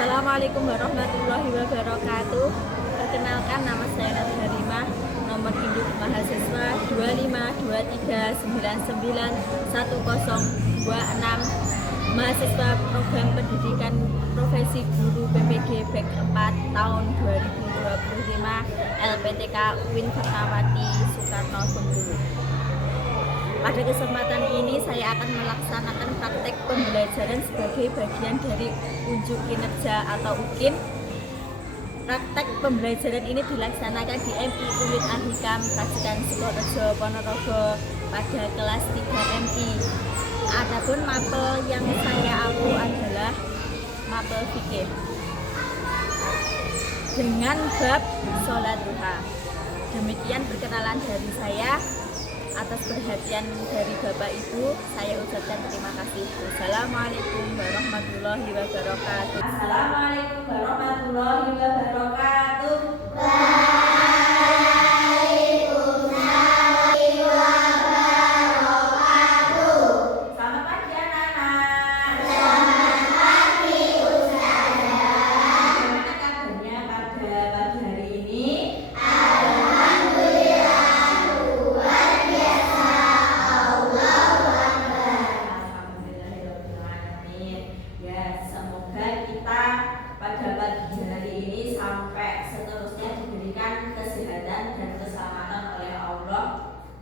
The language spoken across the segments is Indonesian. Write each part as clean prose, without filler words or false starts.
Assalamualaikum warahmatullahi wabarakatuh. Perkenalkan, nama saya Nati Harimah. Nomor induk mahasiswa 252391026. Mahasiswa program pendidikan profesi guru PPG BEK 4 tahun 2025 LPTK UIN Fatmawati Soekarno Bengkulu. Pada kesempatan ini saya akan melaksanakan praktek pembelajaran sebagai bagian dari unjuk kinerja atau UKIN. Praktek pembelajaran ini dilaksanakan di MI Unit Ahikam Rajitan Sukorejo Ponorogo pada kelas 3 MI. Adapun mapel yang saya ampu adalah mapel fikih dengan bab sholat duha. Demikian perkenalan dari saya. Atas perhatian dari Bapak Ibu, saya ucapkan terima kasih. Wassalamualaikum warahmatullahi wabarakatuh. Assalamualaikum warahmatullahi wabarakatuh. Selamat pagi anak-anak. Selamat pagi Ustazah. Bagaimana kabarnya pada pagi hari ini? Pada pagi hari ini sampai seterusnya diberikan kesehatan dan keselamatan oleh Allah.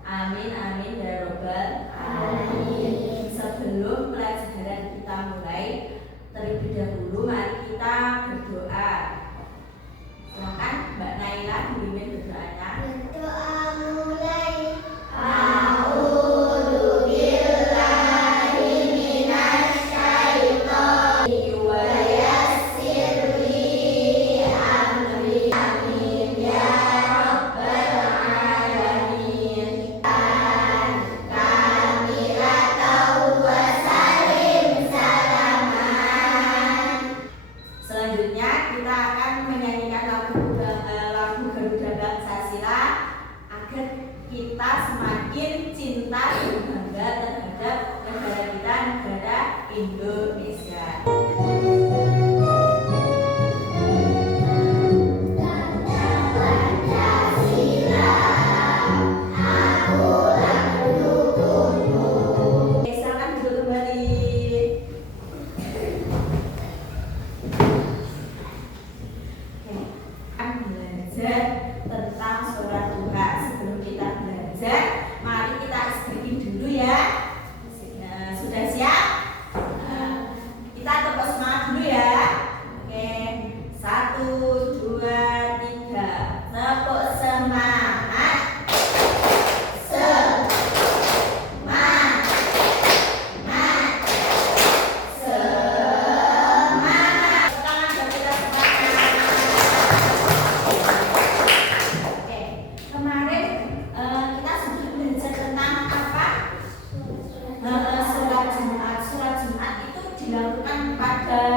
Amin amin ya robbal alamin. Sebelum pelajaran kita mulai, terlebih dahulu mari kita berdoa. Silakan Mbak Naila mimpin berdoanya. Berdoa mulai. Selanjutnya kita akan menyanyikan lagu Garuda Pancasila agar kita semakin cinta dan bangga terhadap negara kita, negara Indonesia. Tentang sholat duha. Sebelum kita belajar, mari kita istirahat dulu ya. Sudah siap? Kita tepuk semangat dulu ya. Oke, 1, 2, 3. Tepuk semangat. Dilakukan pada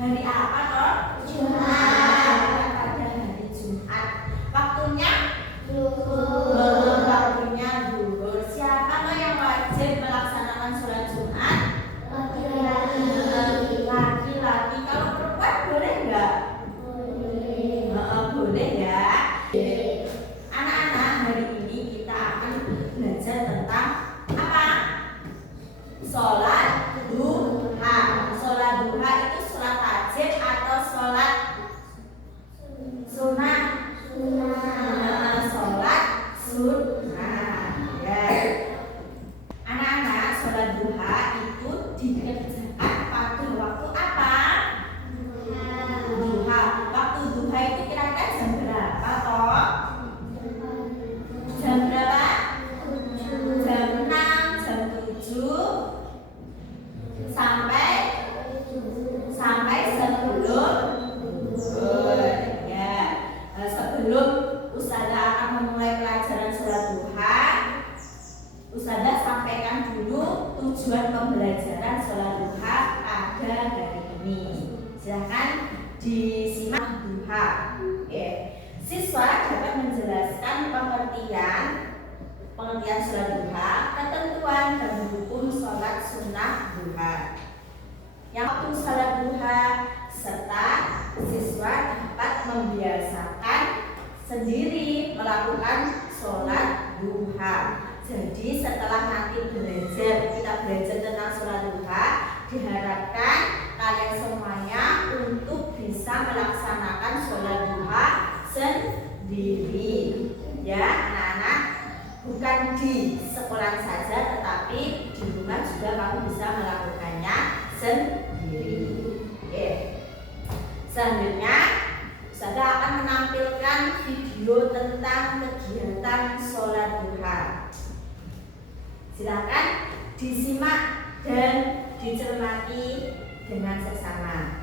hari apa toh? Jumat. Pada hari Jumat. Waktunya zuhur. Waktunya zuhur. Siapa toh yang wajib melaksanakan sholat Jumat? Laki-laki. Laki-laki. Kalau perempuan boleh nggak? Boleh. Boleh ya. Anak-anak, hari ini kita akan belajar tentang apa? Sholat duha. Sholat duha itu sholat wajib atau sholat sunnah? Sholat sunnah. Ya. Anak-anak, sholat duha itu dikerjakan pada waktu apa? Duha. Waktu duha itu kira-kira jam berapa toh? Jam berapa? Jam 6, jam 7 sampai sebelum ya. Sebelum Ustazah akan memulai pelajaran sholat duha, Ustazah sampaikan dulu tujuan pembelajaran sholat duha pada hari ini. Silahkan disimak duha. Siswa dapat menjelaskan pengertian sholat duha, ketentuan dan hukum sholat sunnah duha. Yang waktu sholat duha serta sendiri melakukan sholat duha. Jadi setelah nanti kita belajar tentang sholat duha, diharapkan kalian semuanya untuk bisa melaksanakan sholat duha sendiri, ya anak-anak. Bukan di sekolah saja, tetapi di rumah juga kamu bisa melakukannya sendiri. Oke. Selanjutnya saya akan menampilkan video tentang kegiatan sholat duha. Silakan disimak dan dicermati dengan seksama.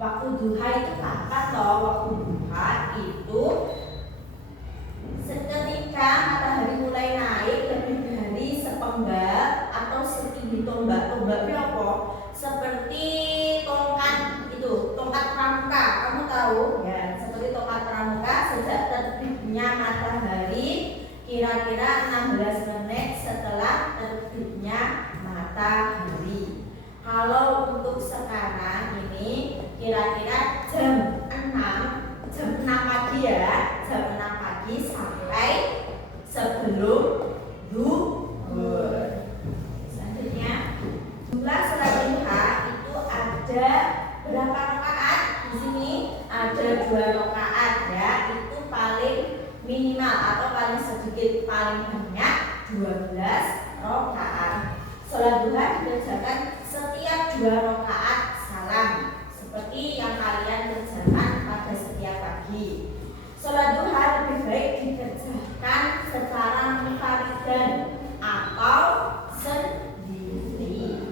Waktu duha itu kapan loh? Waktu duha itu seketika matahari mulai naik lebih dari sepenggal atau setinggi tombak. Tombak itu apa? Seperti tongkat itu, tongkat pramuka. Kamu tahu? Ya, seperti tongkat pramuka sejak terbitnya matahari kira-kira 16 menit setelah terbitnya matahari. Kalau untuk sekarang ini kira-kira jam 6 pagi ya, jam 6 pagi sampai sebelum zuhur. Selanjutnya jumlah sholat duha itu ada berapa rakaat? Di sini ada 2 rakaat ya, itu paling minimal atau paling sedikit, paling banyak 12 rakaat. Sholat duha dikerjakan setiap 2 rakaat salam, seperti yang kalian kerjakan pada setiap pagi. Sholat duha lebih baik dikerjakan secara munfaridan atau sendiri.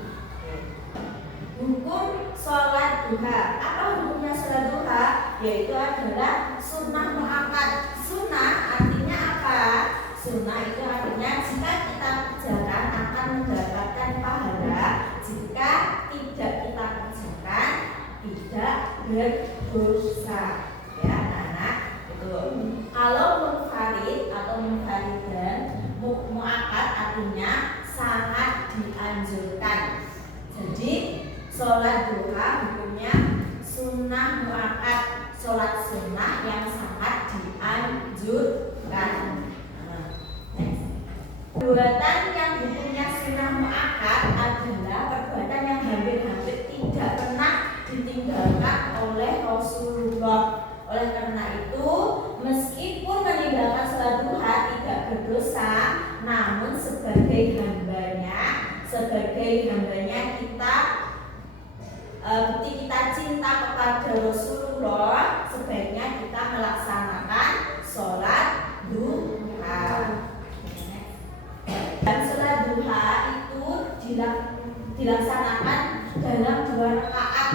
Hukum sholat duha. Apa hukumnya sholat duha? Yaitu adalah sunnah muakkad. Sunnah artinya apa? Sunnah itu artinya jika kita kerjakan akan mendapatkan pahala, jika tidak kita kerjakan tidak berdosa, ya anak-anak. Itu kalau munfarid atau munfaridan, muakkad artinya sangat dianjurkan. Jadi sholat duha hukumnya sunnah muakkad, sholat sunnah yang sangat dianjurkan. Perbuatan yang hukumnya sunnah muakkad adalah perbuatan yang hampir-hampir tidak pernah ditinggalkan oleh Rasulullah. Oleh karena itu, meskipun meninggalkan sholat duha tidak berdosa, namun sebagai hambanya kita bukti kita cinta kepada Rasulullah, sebaiknya kita melaksanakan sholat duha. Dan sholat duha itu dilaksanakan dalam 2 rakaat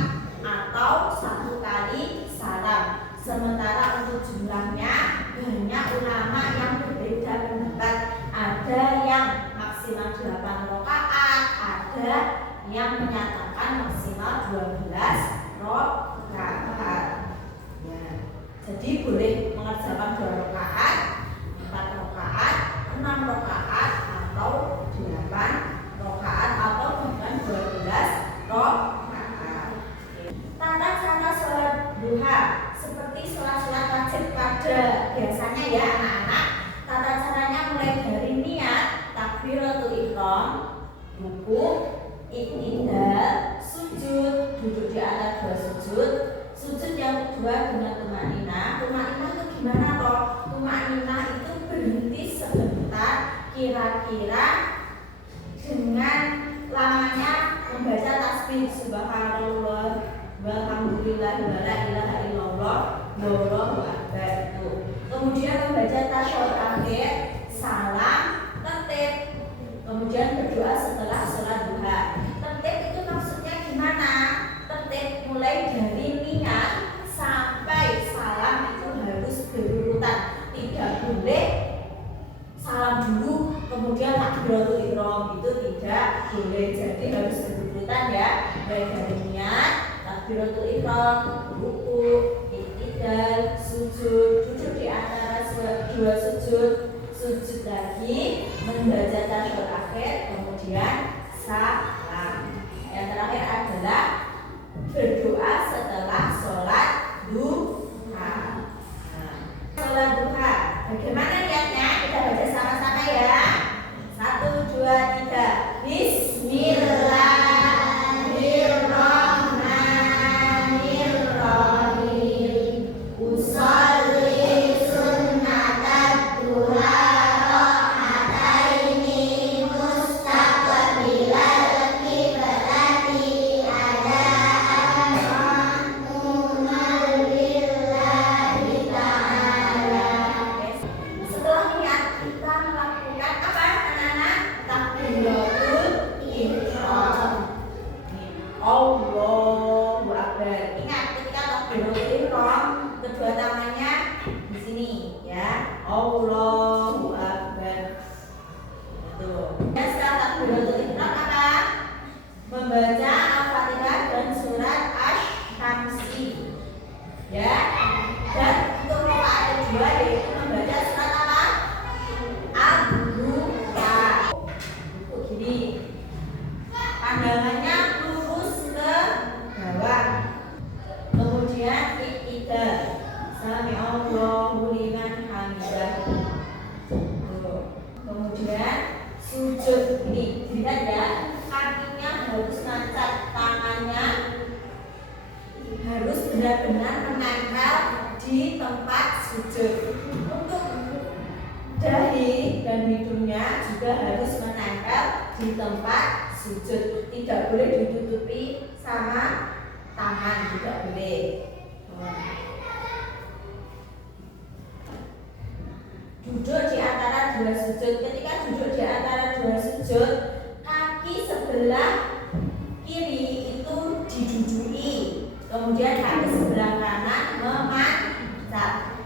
atau 1 kali salam. Sementara untuk jumlahnya banyak ulama yang berbeda pendapat. Ada yang maksimal 8 rakaat, ada yang menyatakan maksimal 12 rakaat. Ya. Jadi boleh mengerjakan 2 rakaat, 4 rakaat, 6 rakaat atau 8 rakaat atau bahkan 12 rakaat. Tata cara sholat duha seperti sholat-sholat wajib pada biasanya ya anak-anak. Tata caranya mulai dari niat takbiratul ihram, ruku, i'tidal, sujud, duduk di atas dua sujud. Sujud yang kedua dengan tumaninah. Tumaninah itu gimana toh? Tumaninah itu berhenti sebentar, kira-kira dengan lamanya membaca tasbih subhanallah walhamdulillah wala ilaha illallah wallahu akbar itu. Kemudian membaca tasyahud akhir, salam, tertib. Kemudian berdoa setelah sholat duha. Tertib itu maksudnya gimana? Tertib mulai dari niat sampai salam itu harus berurutan. Tidak boleh salam dulu kemudian takbiratul ihram, itu tidak boleh. Jadi harus berurutan ya, baik dari niat, takbiratul ihram, ruku, i'tidal, sujud, duduk di antara dua sujud, sujud lagi, membaca tasyahud akhir, kemudian salam. Yang terakhir adalah berdoa setelah sholat duha. Sholat duha, bagaimana niatnya? Kita baca sama-sama ya. 1, 2, 3. Bismillahirrahmanirrahim. Usolli sunnatat duha rakaataini mustaqbilal qiblati adaan ma'munan lillahi ta'ala. Setelah niat kita melakukan apa anak-anak? Takbiratul ihram. Allahu akbar. Ingat ketika takbiratul ihram, kedua tangannya di sini ya. Allahu akbar. Tuh. Dan setelah takbiratul ihram apa? Membaca Al-Fatihah dan surat Asy-Syamsi. Ya. Dan untuk rakaat kedua yaitu membaca surat apa? Ad-Duha. Gini. Pandangannya lurus ke bawah. Kemudian i'tidal. Sami Allahu liman hamidah. Kemudian sujud. Ini dilihat ya, kakinya harus nancap, tangannya harus benar-benar menempel di tempat sujud. Untuk dahi dan hidungnya juga harus menempel di tempat sujud. Tidak boleh ditutupi sama tangan, tidak boleh. Duduk di antara dua sujud. Ketika duduk di antara dua sujud, kaki sebelah kiri itu didudui, kemudian kaki sebelah kanan memancap.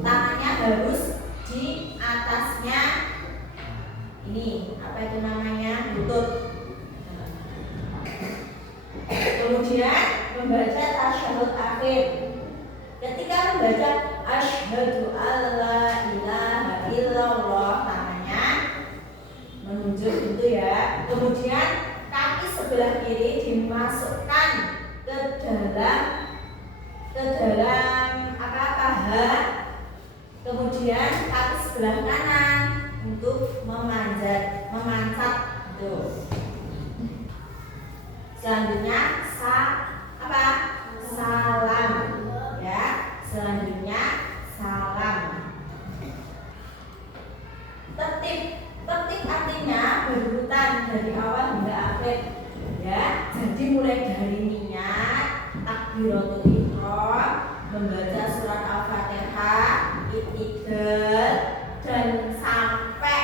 Tangannya harus di atasnya. Ini apa itu namanya? Lutut. Kemudian membaca tasyahud akhir. Ketika membaca asyhadu alla ilaha illallah, tangannya menunjuk itu ya. Kemudian kaki sebelah kiri dimasukkan ke dalam apa paha. Kemudian kaki sebelah kanan untuk memancap itu. Selanjutnya salam ya. Selanjutnya salam. Tertib artinya berurutan dari awal hingga akhir ya. Jadi mulai dari niat, takbiratul ihram, membaca surat Al-Fatihah, i'tidal, dan sampai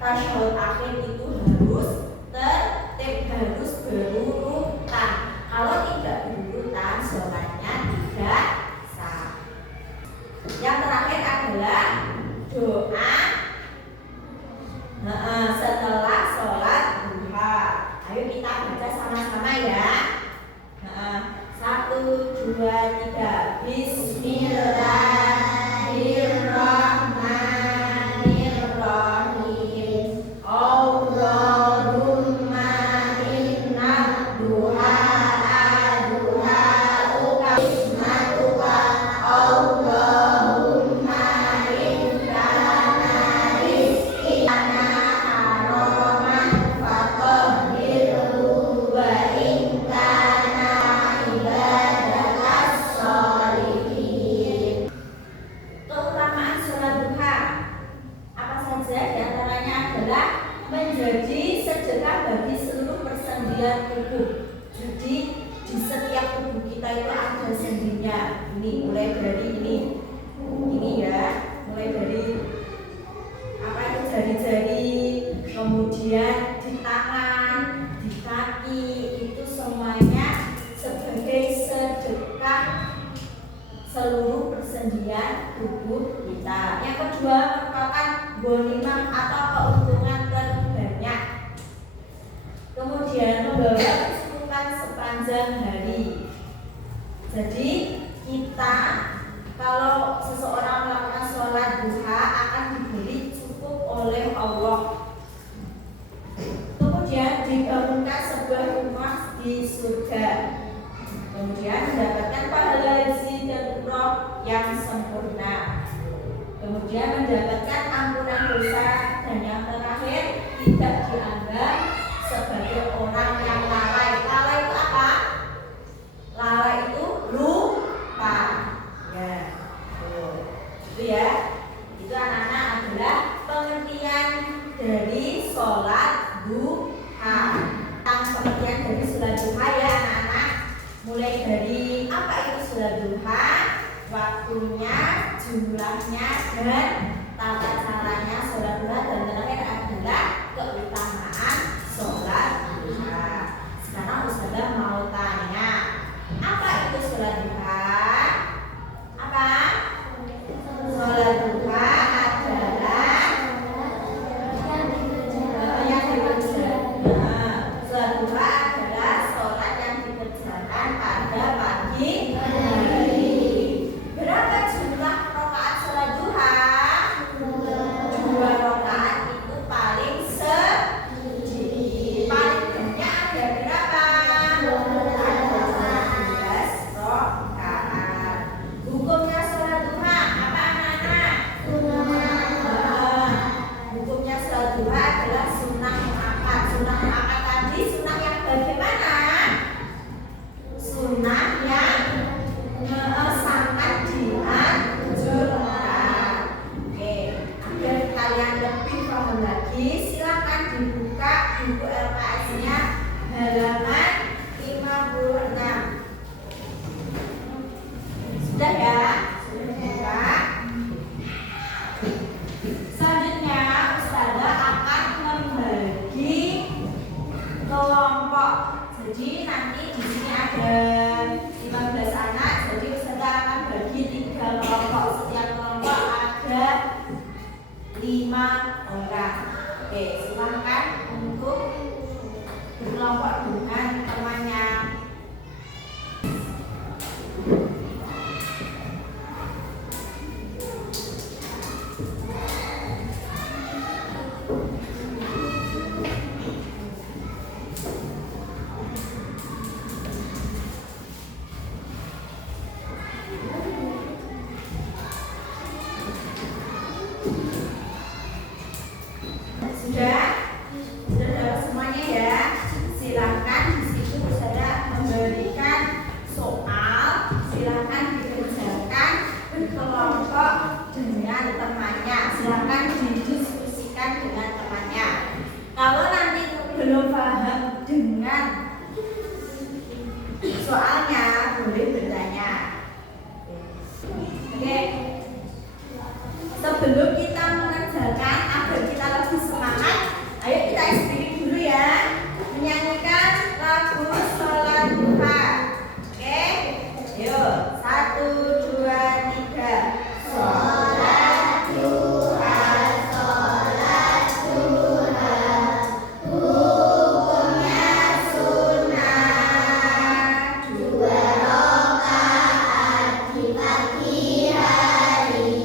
tasyahud akhir itu harus tertib, harus berurutan. Kalau tidak berurutan, sholatnya tidak mulai dari ini ya, mulai dari apa itu jari-jari, kemudian di tangan, di kaki, itu semuanya sebagai sedekah seluruh persendian tubuh kita. Yang kedua merupakan ghanimah atau keuntungan terbanyak. Kemudian membawa kecukupan sepanjang hari. Jadi kita kalau seseorang melakukan sholat duha akan diberi cukup oleh Allah. Kemudian dibangunkan sebuah rumah di surga. Kemudian mendapatkan pahala haji dan umroh yang sempurna. Kemudian mendapatkan ampunan dosa, dan yang terakhir tidak dianggap sebagai orang yang lalai. Lalai itu apa? Lalai itu lupa. Ya, itu ya. Itu anak-anak adalah pengertian dari sholat duha. Tentang pengertian dari sholat duha ya anak-anak. Mulai dari apa itu sholat duha, waktunya, jumlahnya, dan tata caranya sholat duha, dan terakhir adalah keutamaan sholat duha. Sekarang Ustazah mau tanya, apa itu sholat duha? Apa? Sholat duha adalah yang dikerjakan. Sholat duha adalah sholat yang dikerjakan pada pagi hari. Berapa jumlah rakaat sholat duha? 2 rakaat itu paling sedikit. Paling banyak ada berapa? Ada 11 rakaat. Hukumnya sholat duha apa anak-anak? Hukumnya sholat duha adalah sunnah muakkad. Sunnah muakkad tadi sunnah yang bagaimana? Sunnah yang sangat dianjurkan. Oke, agar kalian lebih paham lagi, silakan dibuka buku LKS-nya halaman 56. Sudah ya? Sudah. Selanjutnya Ustazah akan membagi kelompok. Jadi nanti di sini ada 15 anak. Jadi Ustazah akan bagi 3 kelompok. Setiap kelompok ada 5 orang. Oke, silakan untuk berkelompok dengan temannya. Sudah dapat semuanya ya. Silakan di situ Ustazah memberikan soal. Silakan dikerjakan berkelompok dengan temannya. Silakan didiskusikan dengan temannya. Kalau nanti belum paham dengan soalnya, boleh bertanya. Oke. Sebelum kita mengerjakan, agar kita lebih semangat, ayo kita speaking dulu ya, menyanyikan lagu sholat duha. Oke, yuk 1, 2, 3. Sholat duha, sholat duha, hukumnya sunnah, 2 rakaat di pagi hari.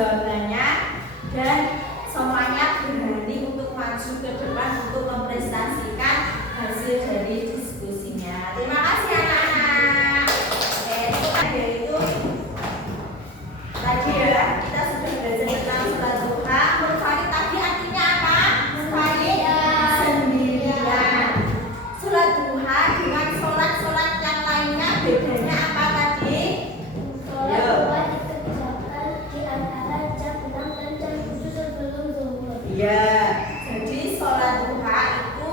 jawabannya dan semuanya berani untuk maju ke depan untuk mempresentasikan hasil dari diskusinya. Terima kasih anak-anak. Oke, itu tadi ya kita sudah belajar tentang sholat duha. Munfarid tadi artinya apa? Munfarid sendirian. Sholat duha dengan sholat yang lainnya bedanya apa tadi? Sholat duha dikerjakan di antara jam 6 dan jam 7 sebelum zuhur. Iya, jadi sholat duha itu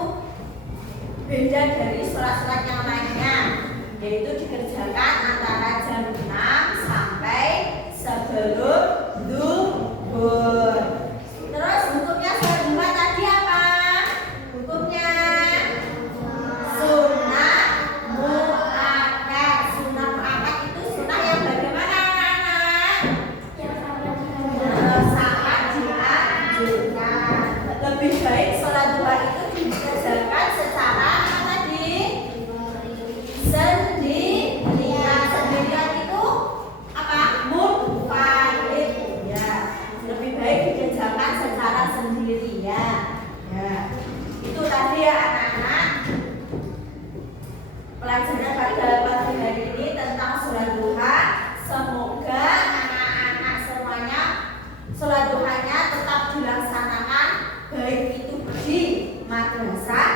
beda dari sholat yang lainnya, yaitu dikerjakan antara jam 6 sampai sebelum zuhur. Terus hukumnya sholat duha tadi apa? Hukumnya sunnah muakkad. Sunnah muakkad itu sunnah yang bagaimana anak-anak? Sangat dianjurkan. Lebih baik sholat duha itu dikerjakan secara apa tadi? Sendirian. Sendirian itu apa? Munfarid. Ya, lebih baik dikerjakan secara sendirian. Ya, itu tadi ya anak-anak. Pelajaran pada pagi hari ini tentang sholat duha. Semoga anak-anak semuanya sholat duhanya tetap dilaksanakan, baik itu di madrasah